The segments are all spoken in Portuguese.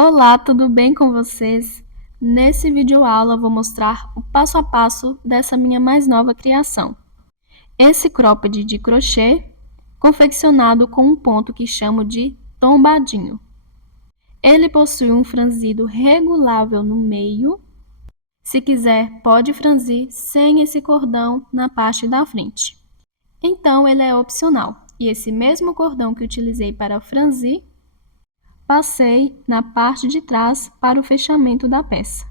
Olá, tudo bem com vocês? Nesse vídeo aula vou mostrar o passo a passo dessa minha mais nova criação. Esse cropped de crochê, confeccionado com um ponto que chamo de tombadinho. Ele possui um franzido regulável no meio. Se quiser, pode franzir sem esse cordão na parte da frente. Então, ele é opcional. E esse mesmo cordão que utilizei para franzir, passei na parte de trás para o fechamento da peça.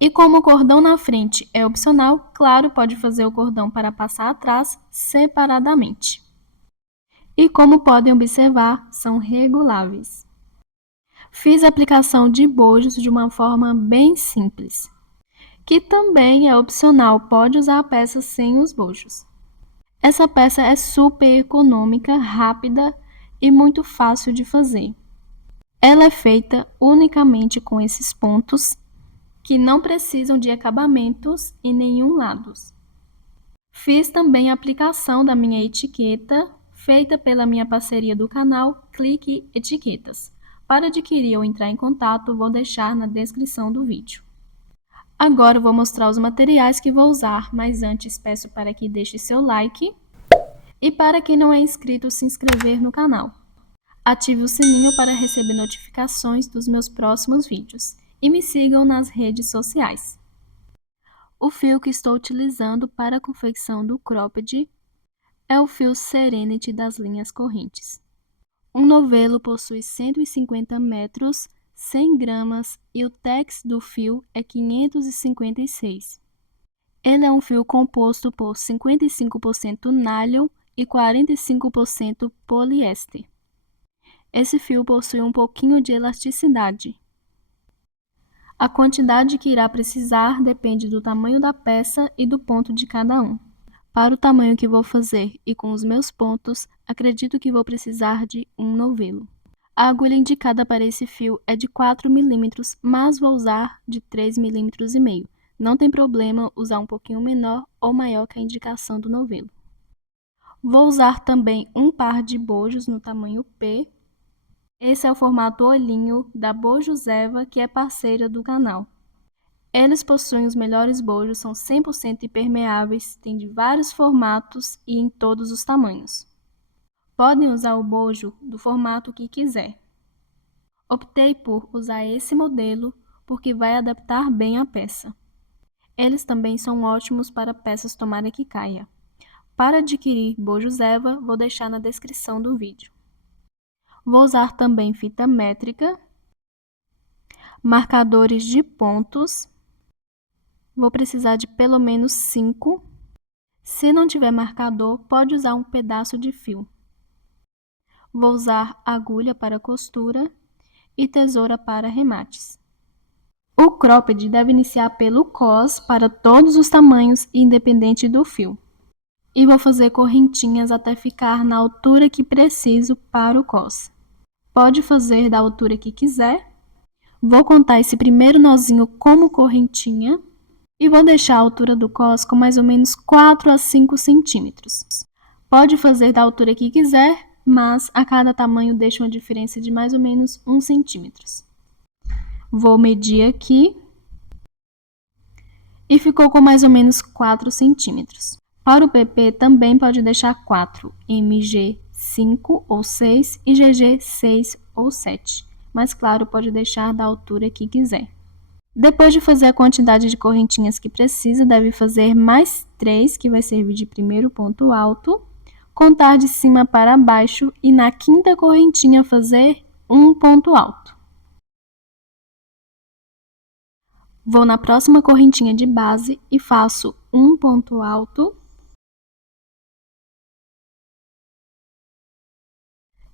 E como o cordão na frente é opcional, claro, pode fazer o cordão para passar atrás separadamente. E como podem observar, são reguláveis. Fiz a aplicação de bojos de uma forma bem simples, que também é opcional, pode usar a peça sem os bojos. Essa peça é super econômica, rápida e muito fácil de fazer. Ela é feita unicamente com esses pontos, que não precisam de acabamentos em nenhum lado. Fiz também a aplicação da minha etiqueta, feita pela minha parceria do canal Clique Etiquetas. Para adquirir ou entrar em contato, vou deixar na descrição do vídeo. Agora eu vou mostrar os materiais que vou usar, mas antes peço para que deixe seu like e para quem não é inscrito, se inscrever no canal. Ative o sininho para receber notificações dos meus próximos vídeos e me sigam nas redes sociais. O fio que estou utilizando para a confecção do cropped é o fio Serenity das linhas correntes. Um novelo possui 150 metros, 100 gramas e o tex do fio é 556. Ele é um fio composto por 55% nylon e 45% poliéster. Esse fio possui um pouquinho de elasticidade. A quantidade que irá precisar depende do tamanho da peça e do ponto de cada um. Para o tamanho que vou fazer e com os meus pontos, acredito que vou precisar de um novelo. A agulha indicada para esse fio é de 4 mm, mas vou usar de 3,5 mm. Não tem problema usar um pouquinho menor ou maior que a indicação do novelo. Vou usar também um par de bojos no tamanho P. Esse é o formato olhinho da Bojoseva, que é parceira do canal. Eles possuem os melhores bojos, são 100% impermeáveis, têm de vários formatos e em todos os tamanhos. Podem usar o bojo do formato que quiser. Optei por usar esse modelo porque vai adaptar bem a peça. Eles também são ótimos para peças tomara que caia. Para adquirir Bojoseva, vou deixar na descrição do vídeo. Vou usar também fita métrica, marcadores de pontos. Vou precisar de pelo menos 5. Se não tiver marcador, pode usar um pedaço de fio. Vou usar agulha para costura e tesoura para remates. O cropped deve iniciar pelo cos para todos os tamanhos, independente do fio. E vou fazer correntinhas até ficar na altura que preciso para o cos. Pode fazer da altura que quiser. Vou contar esse primeiro nozinho como correntinha e vou deixar a altura do cos com mais ou menos 4 a 5 centímetros. Pode fazer da altura que quiser, mas a cada tamanho deixa uma diferença de mais ou menos 1 centímetro. Vou medir aqui e ficou com mais ou menos 4 centímetros. Para o PP também pode deixar 4, MG 5 ou 6 e GG 6 ou 7, mas claro, pode deixar da altura que quiser. Depois de fazer a quantidade de correntinhas que precisa, deve fazer mais 3, que vai servir de primeiro ponto alto, contar de cima para baixo e na quinta correntinha fazer um ponto alto. Vou na próxima correntinha de base e faço um ponto alto.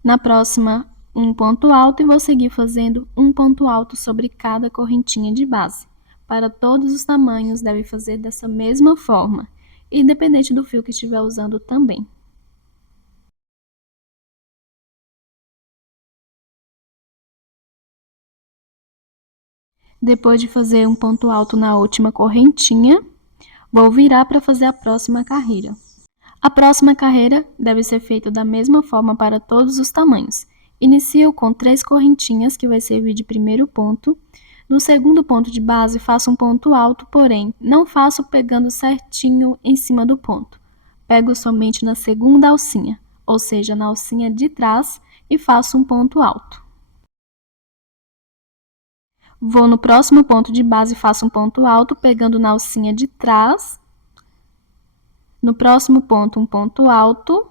Na próxima, um ponto alto e vou seguir fazendo um ponto alto sobre cada correntinha de base. Para todos os tamanhos, deve fazer dessa mesma forma, independente do fio que estiver usando também. Depois de fazer um ponto alto na última correntinha, vou virar para fazer a próxima carreira. A próxima carreira deve ser feita da mesma forma para todos os tamanhos, Inicio com 3 correntinhas, que vai servir de primeiro ponto. No segundo ponto de base, faço um ponto alto, porém, não faço pegando certinho em cima do ponto. Pego somente na segunda alcinha, ou seja, na alcinha de trás, e faço um ponto alto. Vou no próximo ponto de base e faço um ponto alto, pegando na alcinha de trás. No próximo ponto, um ponto alto,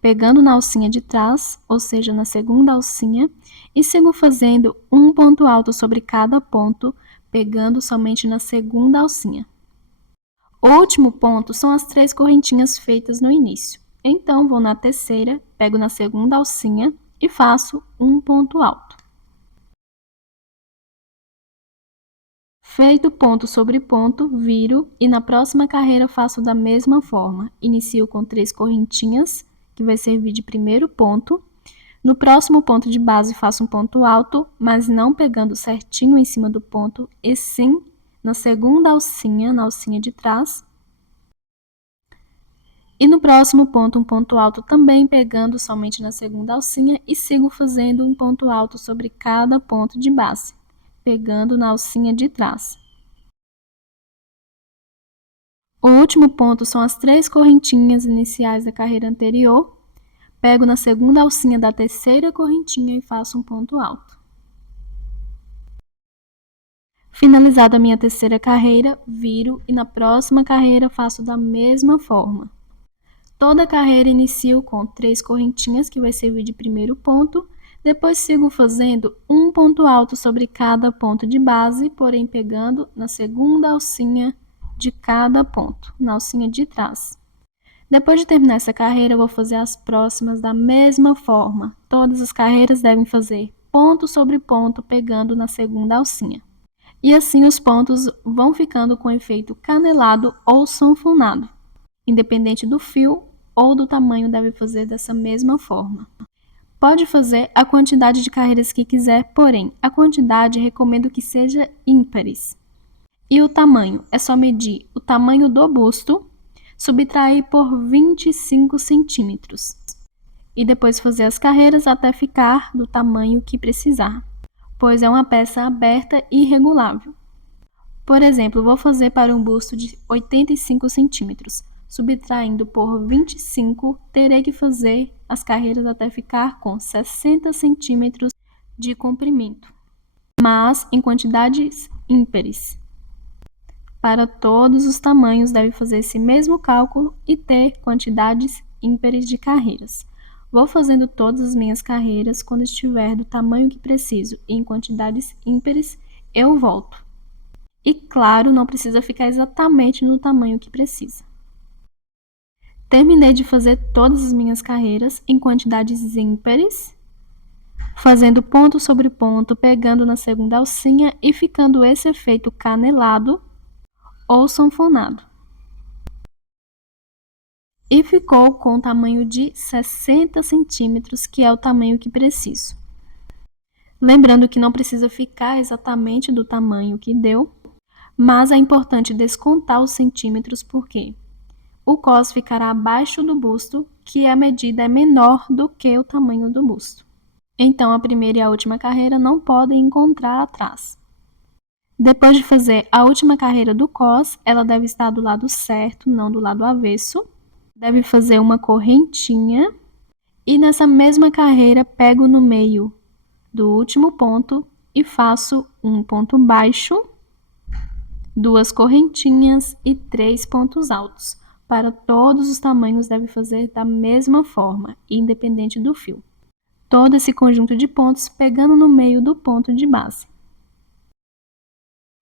pegando na alcinha de trás, ou seja, na segunda alcinha, e sigo fazendo um ponto alto sobre cada ponto, pegando somente na segunda alcinha. O último ponto são as 3 correntinhas feitas no início. Então, vou na terceira, pego na segunda alcinha e faço um ponto alto. Feito ponto sobre ponto, viro e na próxima carreira faço da mesma forma. Inicio com 3 correntinhas, que vai servir de primeiro ponto. No próximo ponto de base faço um ponto alto, mas não pegando certinho em cima do ponto, e sim na segunda alcinha, na alcinha de trás. E no próximo ponto, um ponto alto também pegando somente na segunda alcinha e sigo fazendo um ponto alto sobre cada ponto de base, pegando na alcinha de trás. O último ponto são as 3 correntinhas iniciais da carreira anterior. Pego na segunda alcinha da terceira correntinha e faço um ponto alto. Finalizada a minha terceira carreira, viro e na próxima carreira faço da mesma forma. Toda carreira inicio com 3 correntinhas, que vai servir de primeiro ponto. Depois sigo fazendo um ponto alto sobre cada ponto de base, porém pegando na segunda alcinha de cada ponto, na alcinha de trás. Depois de terminar essa carreira, eu vou fazer as próximas da mesma forma. Todas as carreiras devem fazer ponto sobre ponto, pegando na segunda alcinha. E assim os pontos vão ficando com efeito canelado ou sanfonado. Independente do fio ou do tamanho, deve fazer dessa mesma forma. Pode fazer a quantidade de carreiras que quiser, porém, a quantidade recomendo que seja ímpares. E o tamanho? É só medir o tamanho do busto, subtrair por 25 centímetros. E depois fazer as carreiras até ficar do tamanho que precisar, pois é uma peça aberta e regulável. Por exemplo, vou fazer para um busto de 85 centímetros. Subtraindo por 25, terei que fazer as carreiras até ficar com 60 centímetros de comprimento, mas em quantidades ímpares. Para todos os tamanhos, deve fazer esse mesmo cálculo e ter quantidades ímpares de carreiras. Vou fazendo todas as minhas carreiras. Quando estiver do tamanho que preciso e em quantidades ímpares, eu volto. E claro, não precisa ficar exatamente no tamanho que precisa. Terminei de fazer todas as minhas carreiras em quantidades ímpares, fazendo ponto sobre ponto, pegando na segunda alcinha e ficando esse efeito canelado ou sanfonado. E ficou com o tamanho de 60 centímetros, que é o tamanho que preciso. Lembrando que não precisa ficar exatamente do tamanho que deu, mas é importante descontar os centímetros porque o cos ficará abaixo do busto, que a medida é menor do que o tamanho do busto. Então, a primeira e a última carreira não podem encontrar atrás. Depois de fazer a última carreira do cos, ela deve estar do lado certo, não do lado avesso. Deve fazer uma correntinha e nessa mesma carreira pego no meio do último ponto e faço um ponto baixo, 2 correntinhas e 3 pontos altos. Para todos os tamanhos deve fazer da mesma forma, independente do fio. Todo esse conjunto de pontos pegando no meio do ponto de base.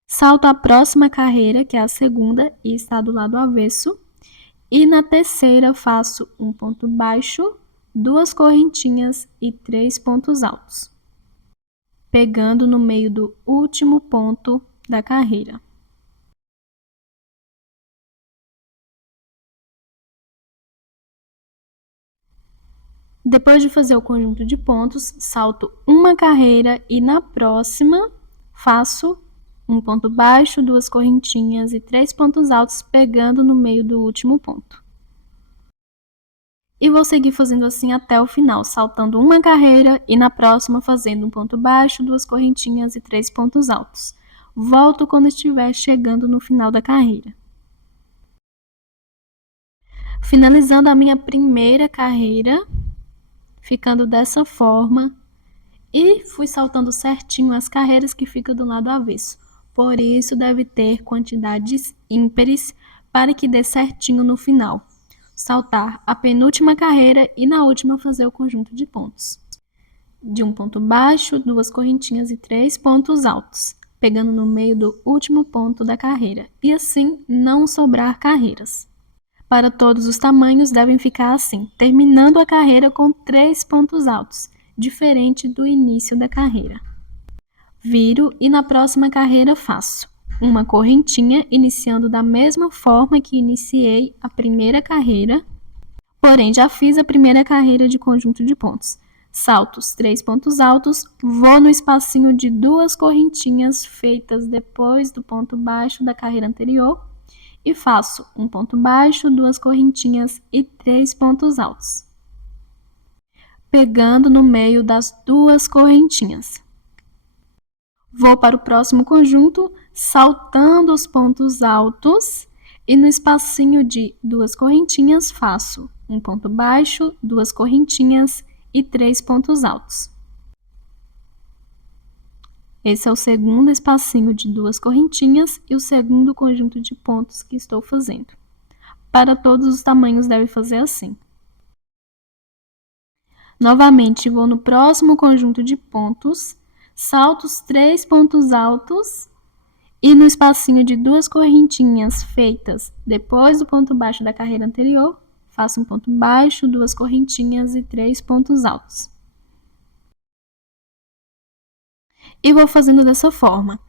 Salto a próxima carreira, que é a segunda, e está do lado avesso. E na terceira faço um ponto baixo, 2 correntinhas e 3 pontos altos, pegando no meio do último ponto da carreira. Depois de fazer o conjunto de pontos, salto uma carreira e na próxima faço um ponto baixo, 2 correntinhas e 3 pontos altos, pegando no meio do último ponto. E vou seguir fazendo assim até o final, saltando uma carreira e na próxima fazendo um ponto baixo, 2 correntinhas e 3 pontos altos. Volto quando estiver chegando no final da carreira. Finalizando a minha primeira carreira, ficando dessa forma, e fui saltando certinho as carreiras que ficam do lado avesso. Por isso, deve ter quantidades ímpares para que dê certinho no final. Saltar a penúltima carreira e na última fazer o conjunto de pontos. De um ponto baixo, 2 correntinhas e 3 pontos altos, pegando no meio do último ponto da carreira, e assim não sobrar carreiras. Para todos os tamanhos devem ficar assim, terminando a carreira com 3 pontos altos, diferente do início da carreira. Viro e na próxima carreira faço uma correntinha, iniciando da mesma forma que iniciei a primeira carreira, porém já fiz a primeira carreira de conjunto de pontos. Salto os 3 pontos altos, vou no espacinho de 2 correntinhas feitas depois do ponto baixo da carreira anterior e faço um ponto baixo, 2 correntinhas e 3 pontos altos, pegando no meio das 2 correntinhas. Vou para o próximo conjunto, saltando os pontos altos e no espacinho de 2 correntinhas faço um ponto baixo, 2 correntinhas e 3 pontos altos. Esse é o segundo espacinho de 2 correntinhas e o segundo conjunto de pontos que estou fazendo. Para todos os tamanhos deve fazer assim. Novamente, vou no próximo conjunto de pontos, salto os 3 pontos altos e no espacinho de 2 correntinhas feitas depois do ponto baixo da carreira anterior, faço um ponto baixo, 2 correntinhas e 3 pontos altos. E vou fazendo dessa forma.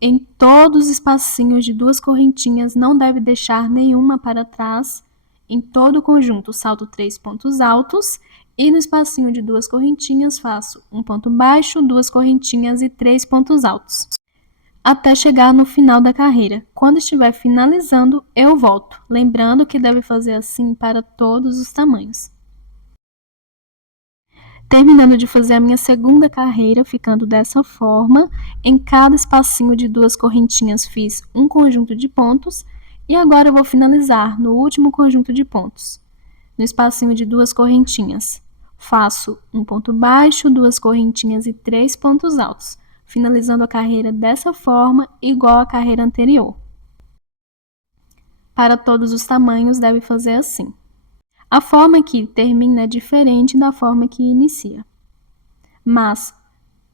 Em todos os espacinhos de 2 correntinhas, não deve deixar nenhuma para trás. Em todo o conjunto, salto 3 pontos altos e no espacinho de 2 correntinhas faço um ponto baixo, 2 correntinhas e 3 pontos altos, até chegar no final da carreira. Quando estiver finalizando, eu volto, lembrando que deve fazer assim para todos os tamanhos. Terminando de fazer a minha segunda carreira, ficando dessa forma, em cada espacinho de 2 correntinhas fiz um conjunto de pontos, e agora eu vou finalizar no último conjunto de pontos. No espacinho de 2 correntinhas, faço um ponto baixo, 2 correntinhas e 3 pontos altos, finalizando a carreira dessa forma, igual à carreira anterior. Para todos os tamanhos, deve fazer assim. A forma que termina é diferente da forma que inicia, mas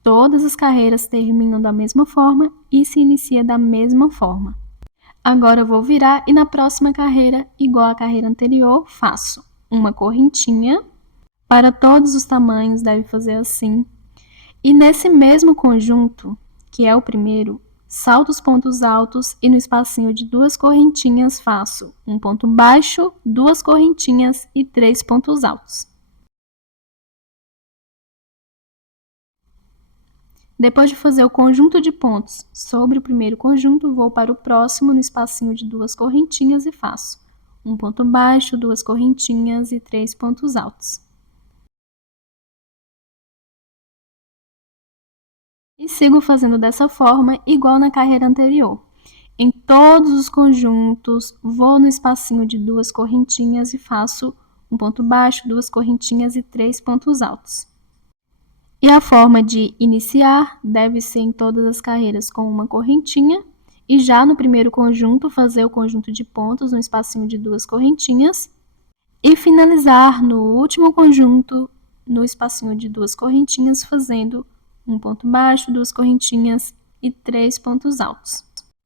todas as carreiras terminam da mesma forma e se inicia da mesma forma. Agora eu vou virar e na próxima carreira, igual à carreira anterior, faço uma correntinha. Para todos os tamanhos deve fazer assim. E nesse mesmo conjunto, que é o primeiro, salto os pontos altos e no espacinho de 2 correntinhas faço um ponto baixo, 2 correntinhas e 3 pontos altos. Depois de fazer o conjunto de pontos sobre o primeiro conjunto, vou para o próximo no espacinho de 2 correntinhas e faço um ponto baixo, 2 correntinhas e 3 pontos altos. E sigo fazendo dessa forma, igual na carreira anterior. Em todos os conjuntos, vou no espacinho de 2 correntinhas e faço um ponto baixo, 2 correntinhas e 3 pontos altos. E a forma de iniciar deve ser em todas as carreiras com uma correntinha, e já no primeiro conjunto, fazer o conjunto de pontos no espacinho de 2 correntinhas, e finalizar no último conjunto, no espacinho de 2 correntinhas, fazendo um ponto baixo, 2 correntinhas e 3 pontos altos.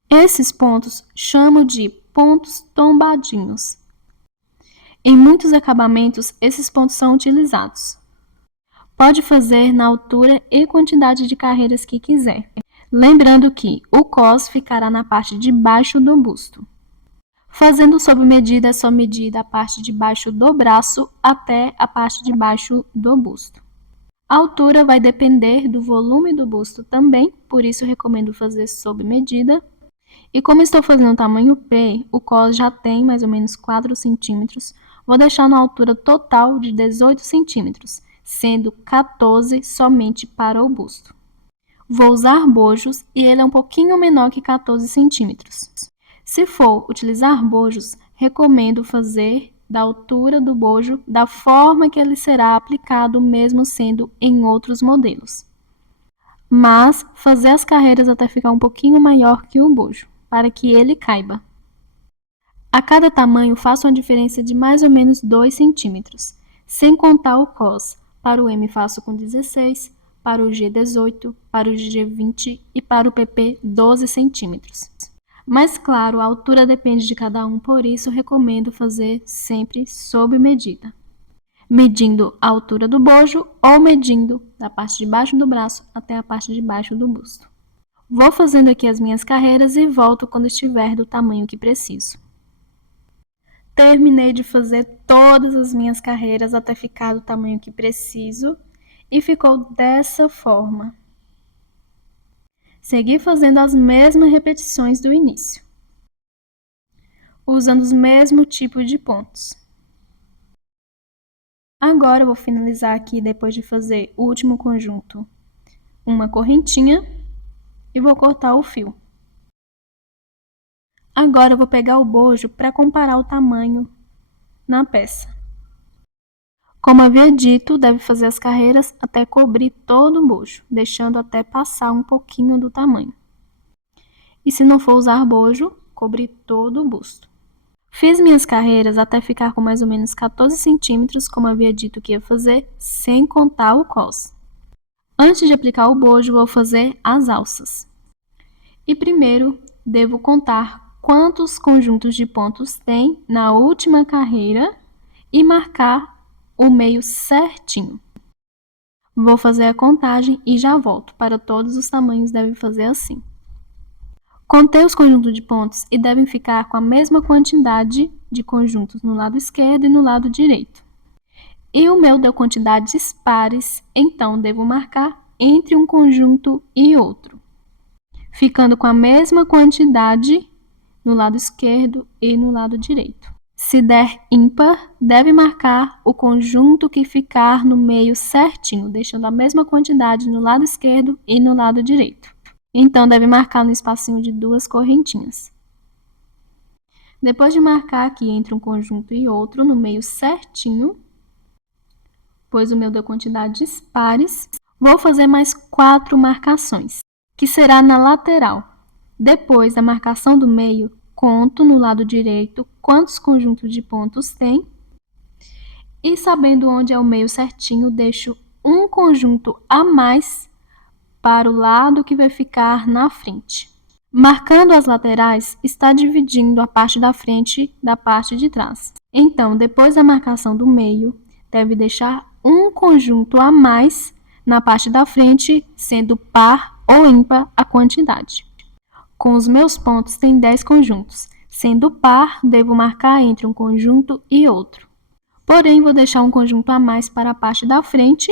Esses pontos chamo de pontos tombadinhos. Em muitos acabamentos, esses pontos são utilizados. Pode fazer na altura e quantidade de carreiras que quiser. Lembrando que o cos ficará na parte de baixo do busto. Fazendo sob medida, é só medir da parte de baixo do braço até a parte de baixo do busto. A altura vai depender do volume do busto também, por isso recomendo fazer sob medida. E como estou fazendo tamanho P, o cos já tem mais ou menos 4 centímetros, vou deixar na altura total de 18 centímetros, sendo 14 somente para o busto. Vou usar bojos e ele é um pouquinho menor que 14 centímetros. Se for utilizar bojos, recomendo fazer da altura do bojo da forma que ele será aplicado mesmo sendo em outros modelos. Mas fazer as carreiras até ficar um pouquinho maior que o bojo, para que ele caiba. A cada tamanho faço uma diferença de mais ou menos 2 centímetros, sem contar o cos. Para o M faço com 16, para o G 18, para o G 20 e para o PP 12 centímetros. Mas claro, a altura depende de cada um, por isso recomendo fazer sempre sob medida. Medindo a altura do bojo ou medindo da parte de baixo do braço até a parte de baixo do busto. Vou fazendo aqui as minhas carreiras e volto quando estiver do tamanho que preciso. Terminei de fazer todas as minhas carreiras até ficar do tamanho que preciso e ficou dessa forma. Segui fazendo as mesmas repetições do início, usando os mesmos tipos de pontos. Agora eu vou finalizar aqui, depois de fazer o último conjunto, uma correntinha e vou cortar o fio. Agora eu vou pegar o bojo para comparar o tamanho na peça. Como havia dito, deve fazer as carreiras até cobrir todo o bojo, deixando até passar um pouquinho do tamanho. E se não for usar bojo, cobrir todo o busto. Fiz minhas carreiras até ficar com mais ou menos 14 centímetros, como havia dito que ia fazer, sem contar o cos. Antes de aplicar o bojo, vou fazer as alças. E primeiro, devo contar quantos conjuntos de pontos tem na última carreira e marcar o meio certinho. Vou fazer a contagem e já volto. Para todos os tamanhos deve fazer assim. Contei os conjuntos de pontos e devem ficar com a mesma quantidade de conjuntos no lado esquerdo e no lado direito. E o meu deu quantidades pares, então devo marcar entre um conjunto e outro, ficando com a mesma quantidade no lado esquerdo e no lado direito. Se der ímpar, deve marcar o conjunto que ficar no meio certinho, deixando a mesma quantidade no lado esquerdo e no lado direito. Então, deve marcar no espacinho de 2 correntinhas. Depois de marcar aqui entre um conjunto e outro, no meio certinho, pois o meu deu quantidades pares, vou fazer mais 4 marcações, que será na lateral. Depois da marcação do meio, conto no lado direito quantos conjuntos de pontos tem e, sabendo onde é o meio certinho, deixo um conjunto a mais para o lado que vai ficar na frente. Marcando as laterais, está dividindo a parte da frente da parte de trás. Então, depois da marcação do meio, deve deixar um conjunto a mais na parte da frente, sendo par ou ímpar a quantidade. Com os meus pontos, tem 10 conjuntos. Sendo par, devo marcar entre um conjunto e outro. Porém, vou deixar um conjunto a mais para a parte da frente,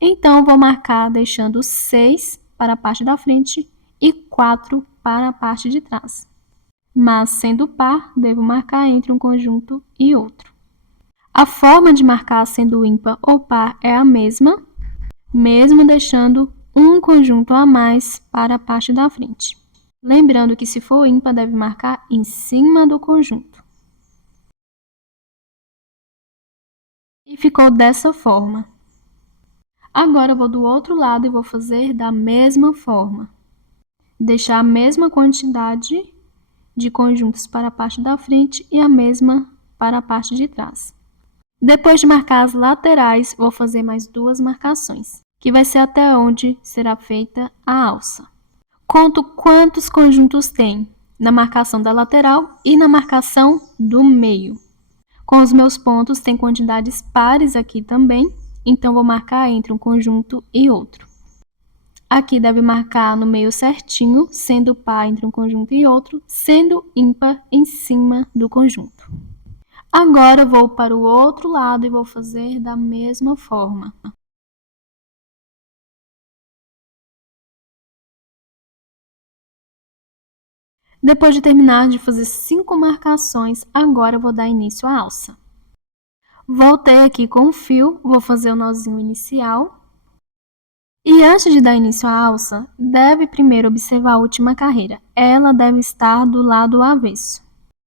então vou marcar deixando 6 para a parte da frente e 4 para a parte de trás. Mas, sendo par, devo marcar entre um conjunto e outro. A forma de marcar sendo ímpar ou par é a mesma, mesmo deixando um conjunto a mais para a parte da frente. Lembrando que se for ímpar, deve marcar em cima do conjunto. E ficou dessa forma. Agora eu vou do outro lado e vou fazer da mesma forma. Deixar a mesma quantidade de conjuntos para a parte da frente e a mesma para a parte de trás. Depois de marcar as laterais, vou fazer mais 2 marcações, que vai ser até onde será feita a alça. Conto quantos conjuntos tem na marcação da lateral e na marcação do meio. Com os meus pontos, tem quantidades pares aqui também, então vou marcar entre um conjunto e outro. Aqui deve marcar no meio certinho, sendo par entre um conjunto e outro, sendo ímpar em cima do conjunto. Agora eu vou para o outro lado e vou fazer da mesma forma. Depois de terminar de fazer 5 marcações, agora eu vou dar início à alça. Voltei aqui com o fio, vou fazer o nozinho inicial. E antes de dar início à alça, deve primeiro observar a última carreira. Ela deve estar do lado avesso.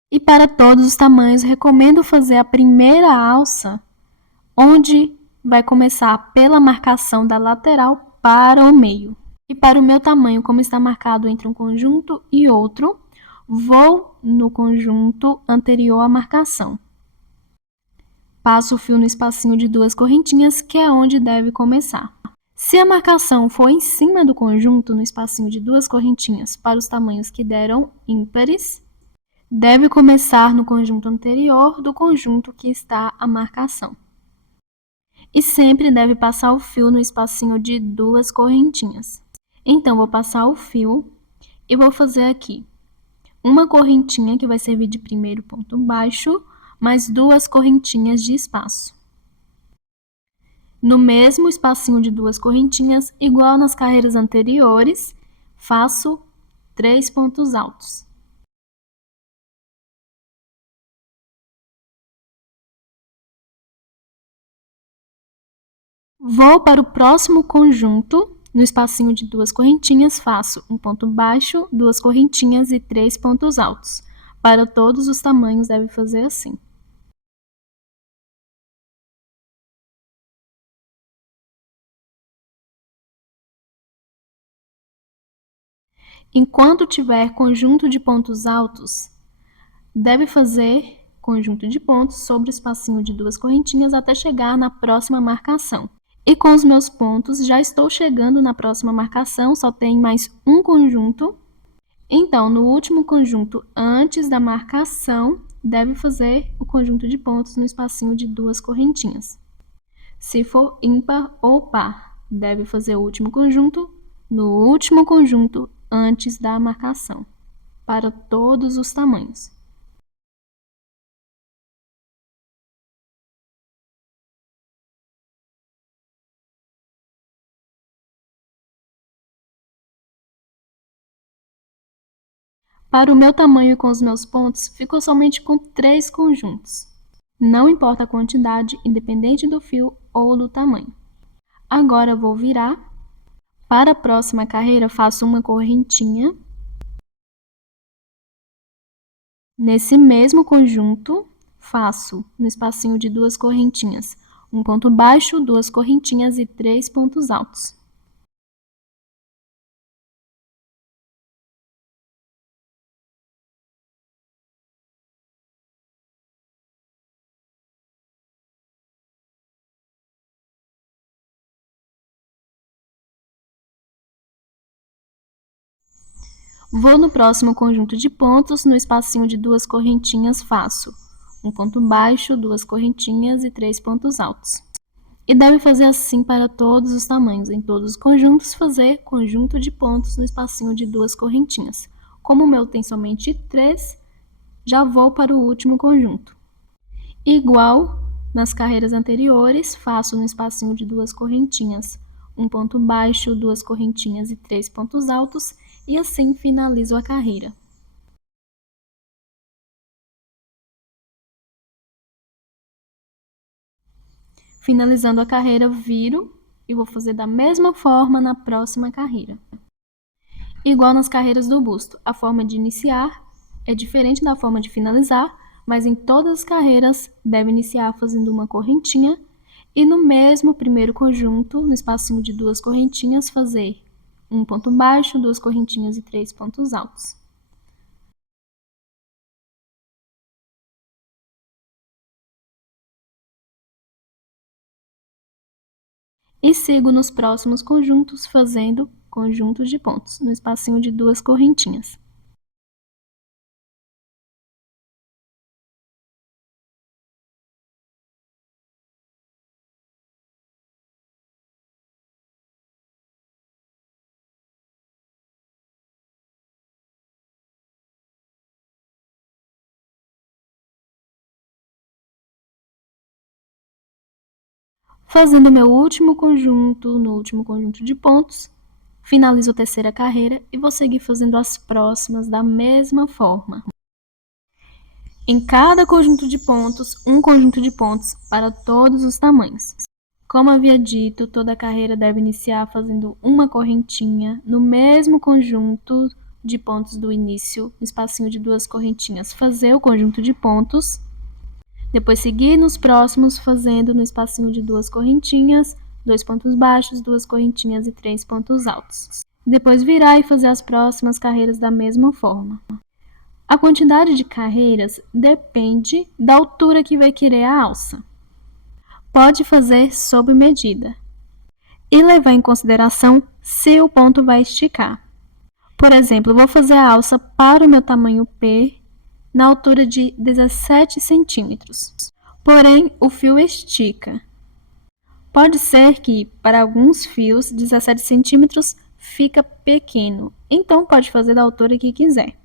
E para todos os tamanhos, recomendo fazer a primeira alça, onde vai começar pela marcação da lateral para o meio. E para o meu tamanho, como está marcado entre um conjunto e outro, vou no conjunto anterior à marcação. Passo o fio no espacinho de 2 correntinhas, que é onde deve começar. Se a marcação for em cima do conjunto, no espacinho de 2 correntinhas, para os tamanhos que deram ímpares, deve começar no conjunto anterior do conjunto que está a marcação. E sempre deve passar o fio no espacinho de 2 correntinhas. Então, vou passar o fio e vou fazer aqui uma correntinha que vai servir de primeiro ponto baixo, mais 2 correntinhas de espaço. No mesmo espacinho de 2 correntinhas, igual nas carreiras anteriores, faço 3 pontos altos. Vou para o próximo conjunto, no espacinho de 2 correntinhas, faço um ponto baixo, 2 correntinhas e 3 pontos altos. Para todos os tamanhos, deve fazer assim. Enquanto tiver conjunto de pontos altos, deve fazer conjunto de pontos sobre o espacinho de 2 correntinhas até chegar na próxima marcação. E com os meus pontos, já estou chegando na próxima marcação, só tem mais um conjunto. Então, no último conjunto, antes da marcação, deve fazer o conjunto de pontos no espacinho de 2 correntinhas. Se for ímpar ou par, deve fazer o último conjunto no último conjunto antes da marcação, para todos os tamanhos. Para o meu tamanho com os meus pontos, ficou somente com 3 conjuntos. Não importa a quantidade, independente do fio ou do tamanho. Agora vou virar. Para a próxima carreira, faço uma correntinha. Nesse mesmo conjunto, faço no espacinho de 2 correntinhas, um ponto baixo, 2 correntinhas e 3 pontos altos. Vou no próximo conjunto de pontos, no espacinho de 2 correntinhas, faço um ponto baixo, 2 correntinhas e 3 pontos altos. E deve fazer assim para todos os tamanhos. Em todos os conjuntos, fazer conjunto de pontos no espacinho de 2 correntinhas. Como o meu tem somente 3, já vou para o último conjunto. Igual nas carreiras anteriores, faço no espacinho de 2 correntinhas, um ponto baixo, 2 correntinhas e 3 pontos altos, e assim finalizo a carreira. Finalizando a carreira, viro e vou fazer da mesma forma na próxima carreira. Igual nas carreiras do busto, a forma de iniciar é diferente da forma de finalizar, mas em todas as carreiras deve iniciar fazendo uma correntinha e no mesmo primeiro conjunto, no espacinho de 2 correntinhas, fazer um ponto baixo, 2 correntinhas e 3 pontos altos. E sigo nos próximos conjuntos fazendo conjuntos de pontos, no espacinho de 2 correntinhas. Fazendo meu último conjunto, no último conjunto de pontos, finalizo a terceira carreira e vou seguir fazendo as próximas da mesma forma. Em cada conjunto de pontos, um conjunto de pontos para todos os tamanhos. Como havia dito, toda carreira deve iniciar fazendo uma correntinha no mesmo conjunto de pontos do início, no espacinho de duas correntinhas, fazer o conjunto de pontos, depois seguir nos próximos fazendo no espacinho de duas correntinhas, 2 pontos baixos, 2 correntinhas e 3 pontos altos. Depois virar e fazer as próximas carreiras da mesma forma. A quantidade de carreiras depende da altura que vai querer a alça. Pode fazer sob medida e levar em consideração se o ponto vai esticar. Por exemplo, vou fazer a alça para o meu tamanho P na altura de 17 centímetros. Porém, o fio estica. Pode ser que, para alguns fios, 17 centímetros fica pequeno, então pode fazer da altura que quiser.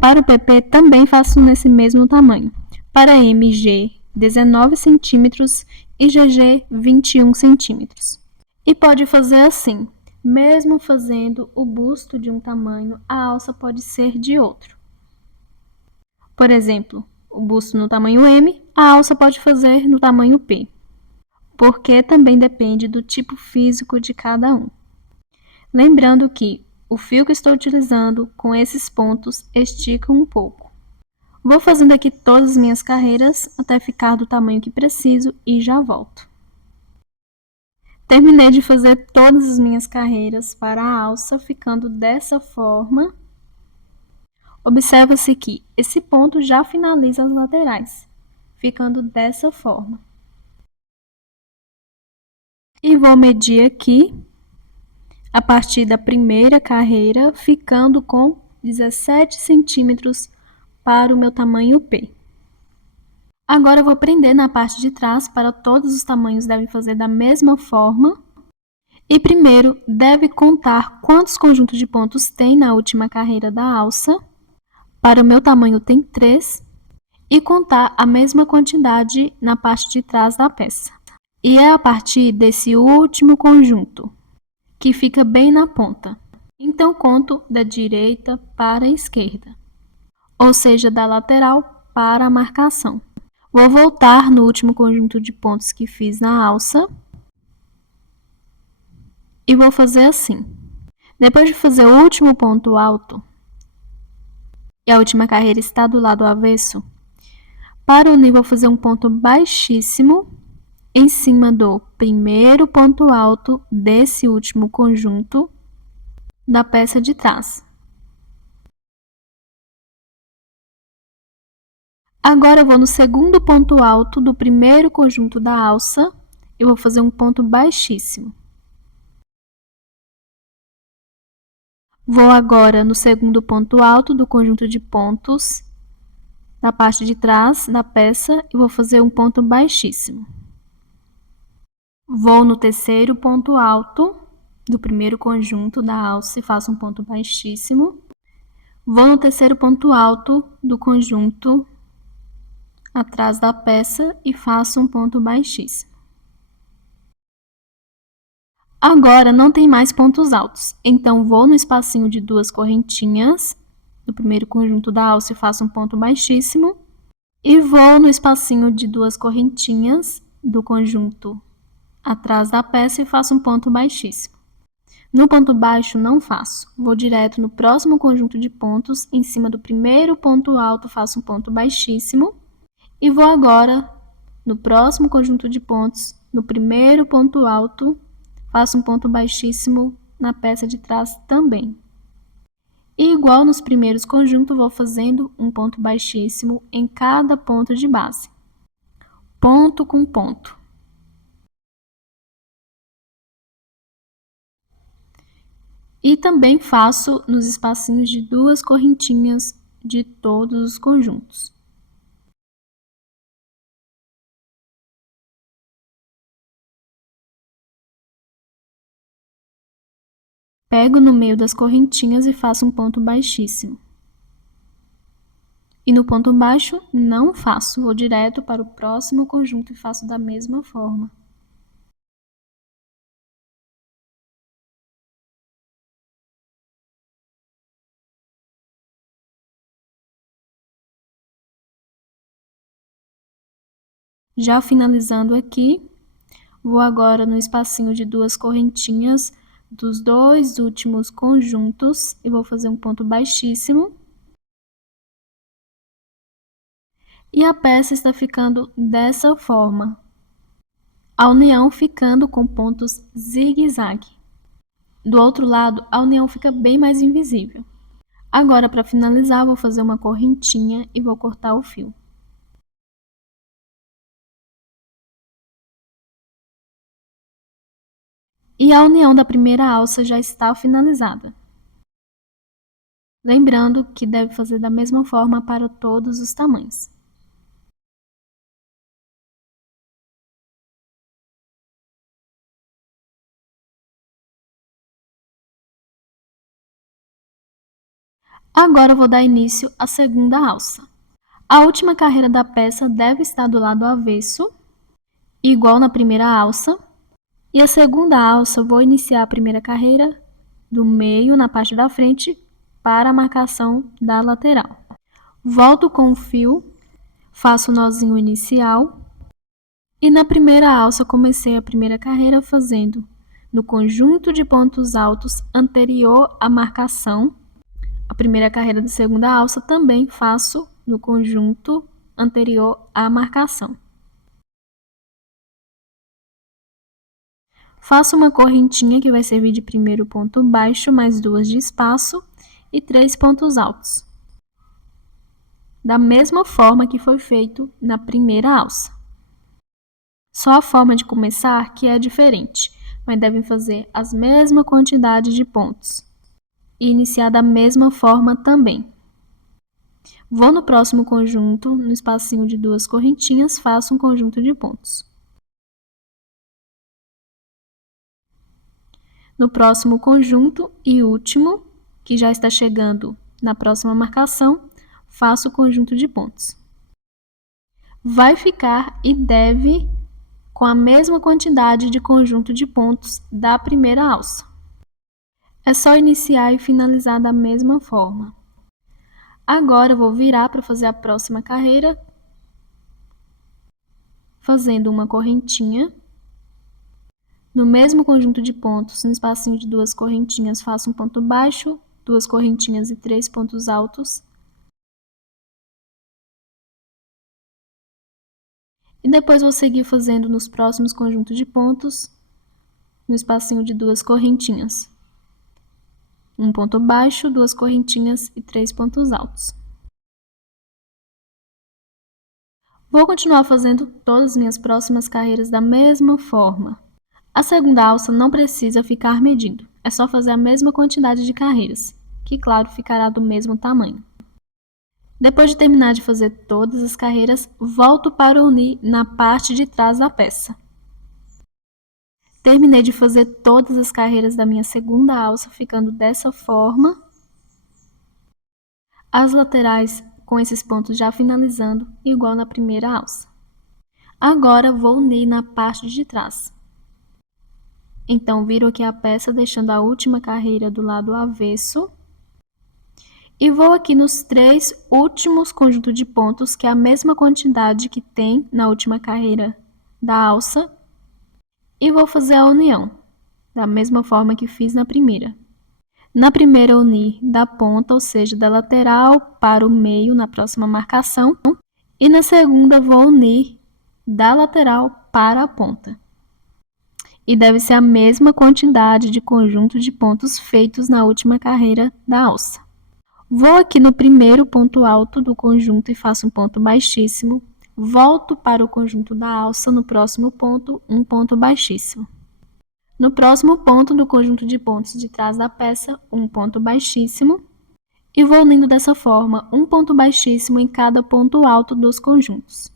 Para o PP, também faço nesse mesmo tamanho. Para MG, 19 centímetros e GG, 21 centímetros. E pode fazer assim, mesmo fazendo o busto de um tamanho, a alça pode ser de outro. Por exemplo, o busto no tamanho M, a alça pode fazer no tamanho P, porque também depende do tipo físico de cada um. Lembrando que o fio que estou utilizando com esses pontos estica um pouco. Vou fazendo aqui todas as minhas carreiras até ficar do tamanho que preciso e já volto. Terminei de fazer todas as minhas carreiras para a alça, ficando dessa forma. Observa-se que esse ponto já finaliza as laterais, ficando dessa forma. E vou medir aqui a partir da primeira carreira, ficando com 17 centímetros para o meu tamanho P. Agora eu vou prender na parte de trás, para todos os tamanhos devem fazer da mesma forma. E primeiro, deve contar quantos conjuntos de pontos tem na última carreira da alça. Para o meu tamanho tem 3. E contar a mesma quantidade na parte de trás da peça. E é a partir desse último conjunto, que fica bem na ponta. Então, conto da direita para a esquerda, ou seja, da lateral para a marcação. Vou voltar no último conjunto de pontos que fiz na alça e vou fazer assim. Depois de fazer o último ponto alto, e a última carreira está do lado avesso, para unir vou fazer um ponto baixíssimo em cima do primeiro ponto alto desse último conjunto da peça de trás. Agora eu vou no segundo ponto alto do primeiro conjunto da alça, eu vou fazer um ponto baixíssimo. Vou agora no segundo ponto alto do conjunto de pontos da parte de trás da peça e vou fazer um ponto baixíssimo. Vou no terceiro ponto alto do primeiro conjunto da alça e faço um ponto baixíssimo. Vou no terceiro ponto alto do conjunto atrás da peça e faço um ponto baixíssimo. Agora não tem mais pontos altos, então vou no espacinho de duas correntinhas do primeiro conjunto da alça e faço um ponto baixíssimo. E vou no espacinho de duas correntinhas do conjunto atrás da peça e faço um ponto baixíssimo. No ponto baixo não faço, vou direto no próximo conjunto de pontos, em cima do primeiro ponto alto faço um ponto baixíssimo. E vou agora no próximo conjunto de pontos, no primeiro ponto alto, faço um ponto baixíssimo na peça de trás também. E igual nos primeiros conjuntos, vou fazendo um ponto baixíssimo em cada ponto de base. Ponto com ponto. E também faço nos espacinhos de duas correntinhas de todos os conjuntos. Pego no meio das correntinhas e faço um ponto baixíssimo. E no ponto baixo, não faço, vou direto para o próximo conjunto e faço da mesma forma. Já finalizando aqui, vou agora no espacinho de duas correntinhas dos dois últimos conjuntos e vou fazer um ponto baixíssimo. E a peça está ficando dessa forma, a união ficando com pontos zigue-zague. Do outro lado, a união fica bem mais invisível. Agora, para finalizar, vou fazer uma correntinha e vou cortar o fio. E a união da primeira alça já está finalizada. Lembrando que deve fazer da mesma forma para todos os tamanhos. Agora vou dar início à segunda alça. A última carreira da peça deve estar do lado avesso, igual na primeira alça. E a segunda alça, vou iniciar a primeira carreira do meio na parte da frente para a marcação da lateral. Volto com o fio, faço o nozinho inicial e na primeira alça comecei a primeira carreira fazendo no conjunto de pontos altos anterior à marcação. A primeira carreira da segunda alça também faço no conjunto anterior à marcação. Faço uma correntinha que vai servir de primeiro ponto baixo, mais 2 de espaço e 3 pontos altos. Da mesma forma que foi feito na primeira alça. Só a forma de começar que é diferente, mas devem fazer a mesma quantidade de pontos. E iniciar da mesma forma também. Vou no próximo conjunto, no espacinho de duas correntinhas, faço um conjunto de pontos. No próximo conjunto e último, que já está chegando na próxima marcação, faço o conjunto de pontos. Vai ficar e deve com a mesma quantidade de conjunto de pontos da primeira alça. É só iniciar e finalizar da mesma forma. Agora, eu vou virar para fazer a próxima carreira, fazendo uma correntinha. No mesmo conjunto de pontos, no espacinho de duas correntinhas, faço um ponto baixo, duas correntinhas e 3 pontos altos. E depois vou seguir fazendo nos próximos conjuntos de pontos, no espacinho de duas correntinhas. Um ponto baixo, duas correntinhas e 3 pontos altos. Vou continuar fazendo todas as minhas próximas carreiras da mesma forma. A segunda alça não precisa ficar medindo, é só fazer a mesma quantidade de carreiras, que claro ficará do mesmo tamanho. Depois de terminar de fazer todas as carreiras, volto para unir na parte de trás da peça. Terminei de fazer todas as carreiras da minha segunda alça, ficando dessa forma. As laterais com esses pontos já finalizando, igual na primeira alça. Agora vou unir na parte de trás. Então, viro aqui a peça, deixando a última carreira do lado avesso. E vou aqui nos 3 últimos conjuntos de pontos, que é a mesma quantidade que tem na última carreira da alça. E vou fazer a união, da mesma forma que fiz na primeira. Na primeira, unir da ponta, ou seja, da lateral para o meio na próxima marcação. E na segunda, vou unir da lateral para a ponta. E deve ser a mesma quantidade de conjunto de pontos feitos na última carreira da alça. Vou aqui no primeiro ponto alto do conjunto e faço um ponto baixíssimo. Volto para o conjunto da alça, no próximo ponto, um ponto baixíssimo. No próximo ponto do conjunto de pontos de trás da peça, um ponto baixíssimo. E vou unindo dessa forma, um ponto baixíssimo em cada ponto alto dos conjuntos.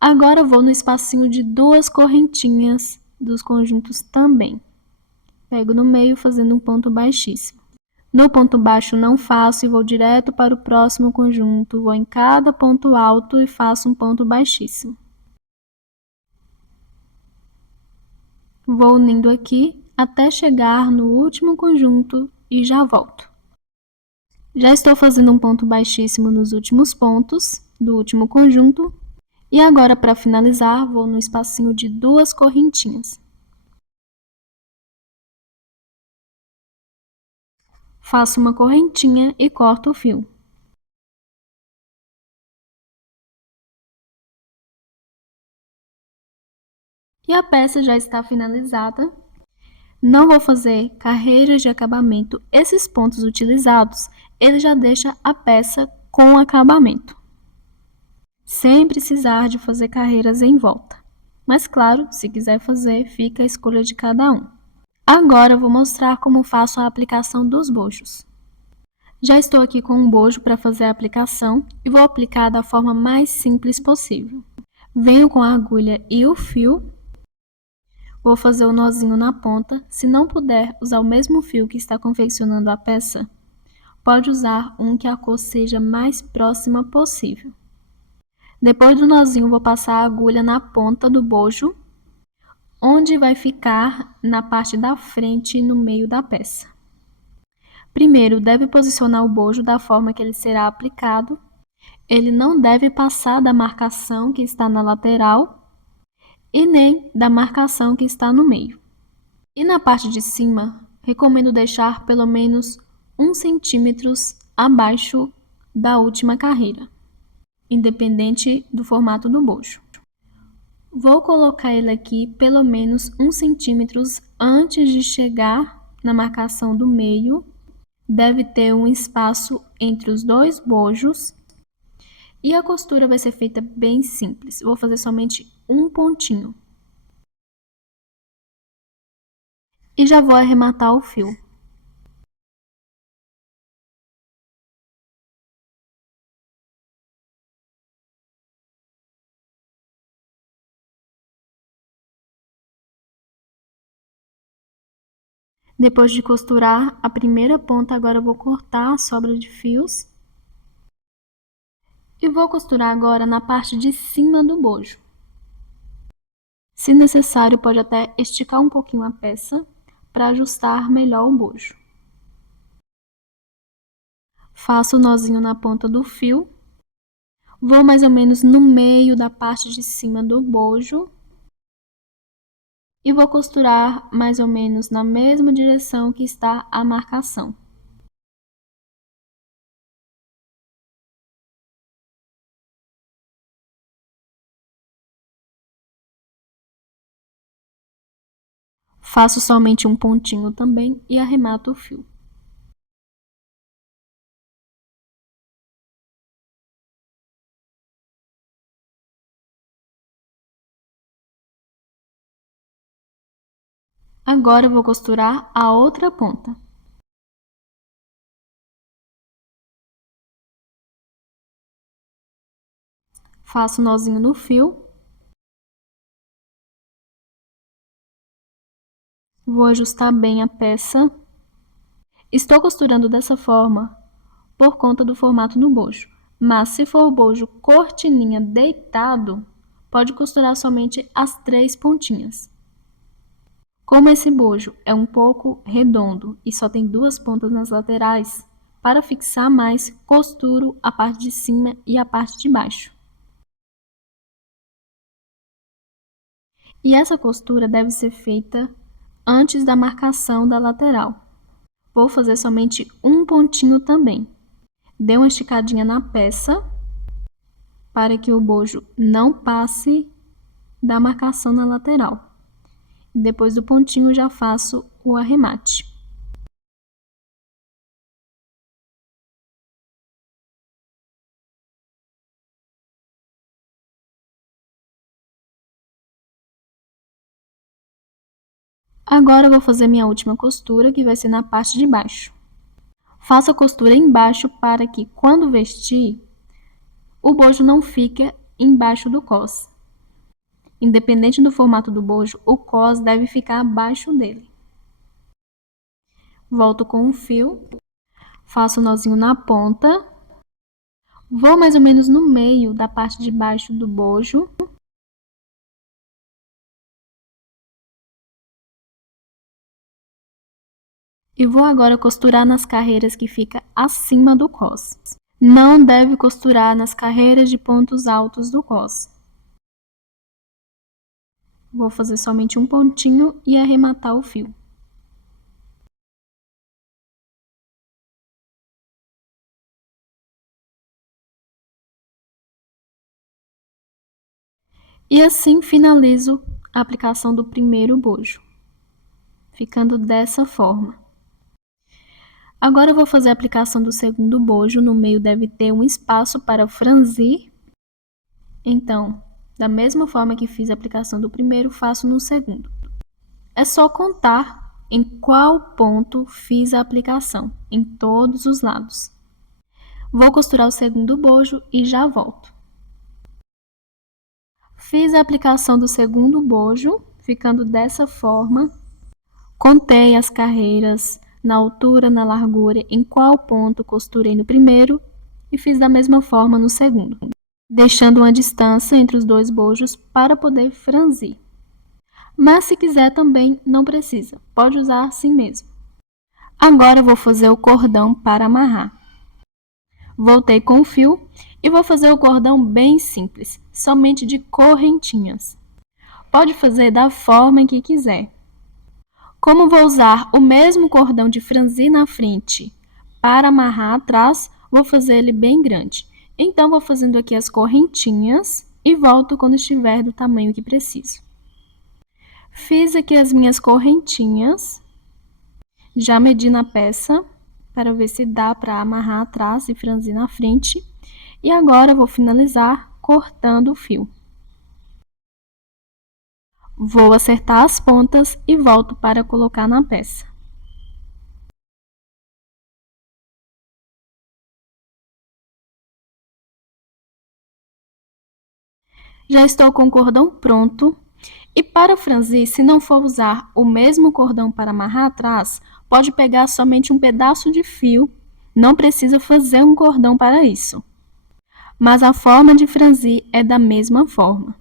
Agora vou no espacinho de duas correntinhas dos conjuntos também. Pego no meio fazendo um ponto baixíssimo. No ponto baixo não faço e vou direto para o próximo conjunto. Vou em cada ponto alto e faço um ponto baixíssimo. Vou unindo aqui até chegar no último conjunto e já volto. Já estou fazendo um ponto baixíssimo nos últimos pontos do último conjunto. E agora, para finalizar, vou no espacinho de 2 correntinhas. Faço uma correntinha e corto o fio. E a peça já está finalizada. Não vou fazer carreiras de acabamento. Esses pontos utilizados, ele já deixa a peça com acabamento, sem precisar de fazer carreiras em volta. Mas claro, se quiser fazer, fica a escolha de cada um. Agora eu vou mostrar como faço a aplicação dos bojos. Já estou aqui com um bojo para fazer a aplicação e vou aplicar da forma mais simples possível. Venho com a agulha e o fio. Vou fazer o nozinho na ponta. Se não puder usar o mesmo fio que está confeccionando a peça, pode usar um que a cor seja mais próxima possível. Depois do nozinho, vou passar a agulha na ponta do bojo, onde vai ficar na parte da frente e no meio da peça. Primeiro, deve posicionar o bojo da forma que ele será aplicado. Ele não deve passar da marcação que está na lateral e nem da marcação que está no meio. E na parte de cima, recomendo deixar pelo menos 1 centímetro abaixo da última carreira, independente do formato do bojo. Vou colocar ele aqui pelo menos 1 centímetro antes de chegar na marcação do meio. Deve ter um espaço entre os 2 bojos. E a costura vai ser feita bem simples. Vou fazer somente um pontinho. E já vou arrematar o fio. Depois de costurar a primeira ponta, agora eu vou cortar a sobra de fios. E vou costurar agora na parte de cima do bojo. Se necessário, pode até esticar um pouquinho a peça para ajustar melhor o bojo. Faço o nozinho na ponta do fio. Vou mais ou menos no meio da parte de cima do bojo. E vou costurar mais ou menos na mesma direção que está a marcação. Faço somente um pontinho também e arremato o fio. Agora eu vou costurar a outra ponta. Faço o nozinho no fio. Vou ajustar bem a peça. Estou costurando dessa forma por conta do formato do bojo. Mas se for o bojo cortininha deitado, pode costurar somente as 3 pontinhas. Como esse bojo é um pouco redondo e só tem 2 pontas nas laterais, para fixar mais, costuro a parte de cima e a parte de baixo. E essa costura deve ser feita antes da marcação da lateral. Vou fazer somente um pontinho também. Dê uma esticadinha na peça para que o bojo não passe da marcação na lateral. Depois do pontinho já faço o arremate. Agora eu vou fazer minha última costura, que vai ser na parte de baixo. Faço a costura embaixo para que, quando vestir, o bojo não fique embaixo do cós. Independente do formato do bojo, o cós deve ficar abaixo dele. Volto com o fio, faço o nozinho na ponta, vou mais ou menos no meio da parte de baixo do bojo. E vou agora costurar nas carreiras que fica acima do cos. Não deve costurar nas carreiras de pontos altos do cos. Vou fazer somente um pontinho e arrematar o fio. E assim finalizo a aplicação do primeiro bojo, ficando dessa forma. Agora eu vou fazer a aplicação do segundo bojo, no meio deve ter um espaço para franzir. Então, da mesma forma que fiz a aplicação do primeiro, faço no segundo. É só contar em qual ponto fiz a aplicação, em todos os lados. Vou costurar o segundo bojo e já volto. Fiz a aplicação do segundo bojo, ficando dessa forma. Contei as carreiras na altura, na largura, em qual ponto costurei no primeiro e fiz da mesma forma no segundo, deixando uma distância entre os dois bojos para poder franzir. Mas se quiser também não precisa, pode usar assim mesmo. Agora vou fazer o cordão para amarrar. Voltei com o fio e vou fazer o cordão bem simples, somente de correntinhas. Pode fazer da forma que quiser. Como vou usar o mesmo cordão de franzir na frente para amarrar atrás, vou fazer ele bem grande. Então, vou fazendo aqui as correntinhas e volto quando estiver do tamanho que preciso. Fiz aqui as minhas correntinhas, já medi na peça para ver se dá para amarrar atrás e franzir na frente. E agora vou finalizar cortando o fio. Vou acertar as pontas e volto para colocar na peça. Já estou com o cordão pronto. E para franzir, se não for usar o mesmo cordão para amarrar atrás, pode pegar somente um pedaço de fio, não precisa fazer um cordão para isso. Mas a forma de franzir é da mesma forma.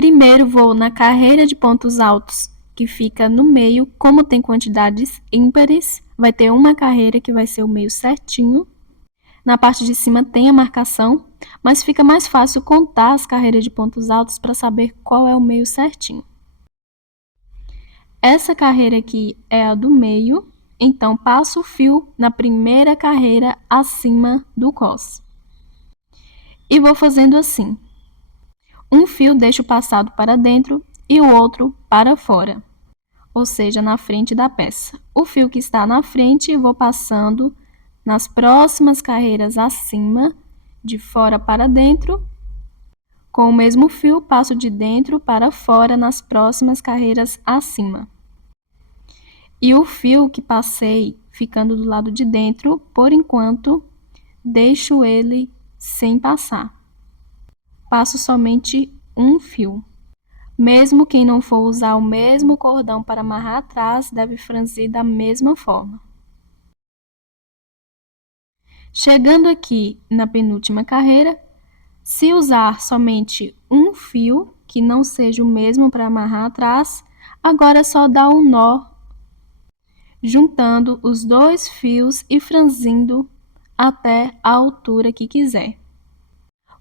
Primeiro vou na carreira de pontos altos, que fica no meio, como tem quantidades ímpares, vai ter uma carreira que vai ser o meio certinho. Na parte de cima tem a marcação, mas fica mais fácil contar as carreiras de pontos altos para saber qual é o meio certinho. Essa carreira aqui é a do meio, então passo o fio na primeira carreira acima do cos. E vou fazendo assim. Um fio deixo passado para dentro e o outro para fora, ou seja, na frente da peça. O fio que está na frente vou passando nas próximas carreiras acima, de fora para dentro. Com o mesmo fio, passo de dentro para fora nas próximas carreiras acima. E o fio que passei ficando do lado de dentro, por enquanto, deixo ele sem passar. Passo somente um fio. Mesmo quem não for usar o mesmo cordão para amarrar atrás, deve franzir da mesma forma. Chegando aqui na penúltima carreira, se usar somente um fio, que não seja o mesmo para amarrar atrás, agora é só dar um nó, juntando os dois fios e franzindo até a altura que quiser.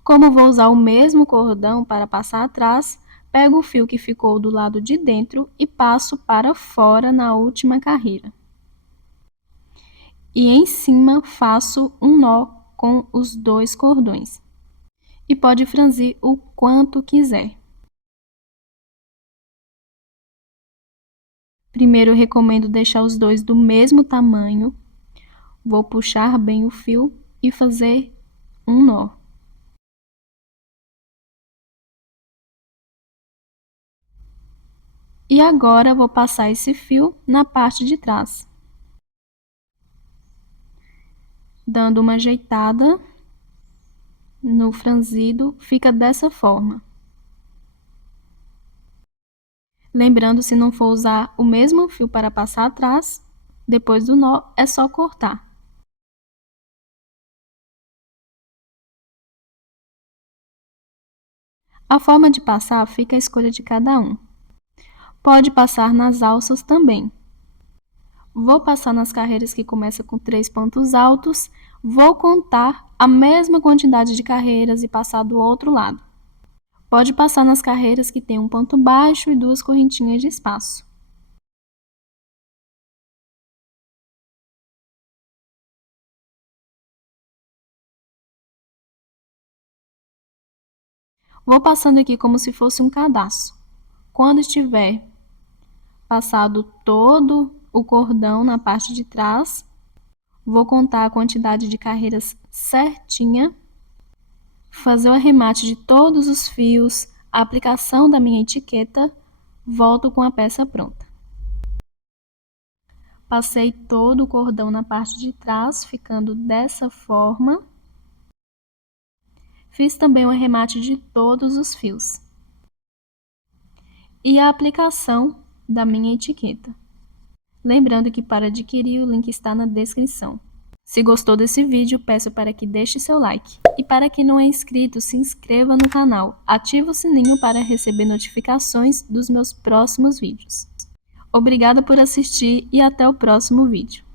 Como vou usar o mesmo cordão para passar atrás, pego o fio que ficou do lado de dentro e passo para fora na última carreira. E em cima faço um nó com os dois cordões. E pode franzir o quanto quiser. Primeiro, eu recomendo deixar os dois do mesmo tamanho. Vou puxar bem o fio e fazer um nó. E agora, vou passar esse fio na parte de trás, dando uma ajeitada no franzido, fica dessa forma. Lembrando, se não for usar o mesmo fio para passar atrás, depois do nó, é só cortar. A forma de passar fica a escolha de cada um. Pode passar nas alças também. Vou passar nas carreiras que começam com 3 pontos altos, vou contar a mesma quantidade de carreiras e passar do outro lado. Pode passar nas carreiras que tem um ponto baixo e 2 correntinhas de espaço. Vou passando aqui como se fosse um cadastro. Quando estiver passado todo o cordão na parte de trás, vou contar a quantidade de carreiras certinha, fazer o arremate de todos os fios, a aplicação da minha etiqueta, volto com a peça pronta. Passei todo o cordão na parte de trás, ficando dessa forma. Fiz também o arremate de todos os fios. E a aplicação da minha etiqueta. Lembrando que para adquirir o link está na descrição. Se gostou desse vídeo, peço para que deixe seu like. E para quem não é inscrito, se inscreva no canal. Ative o sininho para receber notificações dos meus próximos vídeos. Obrigada por assistir e até o próximo vídeo.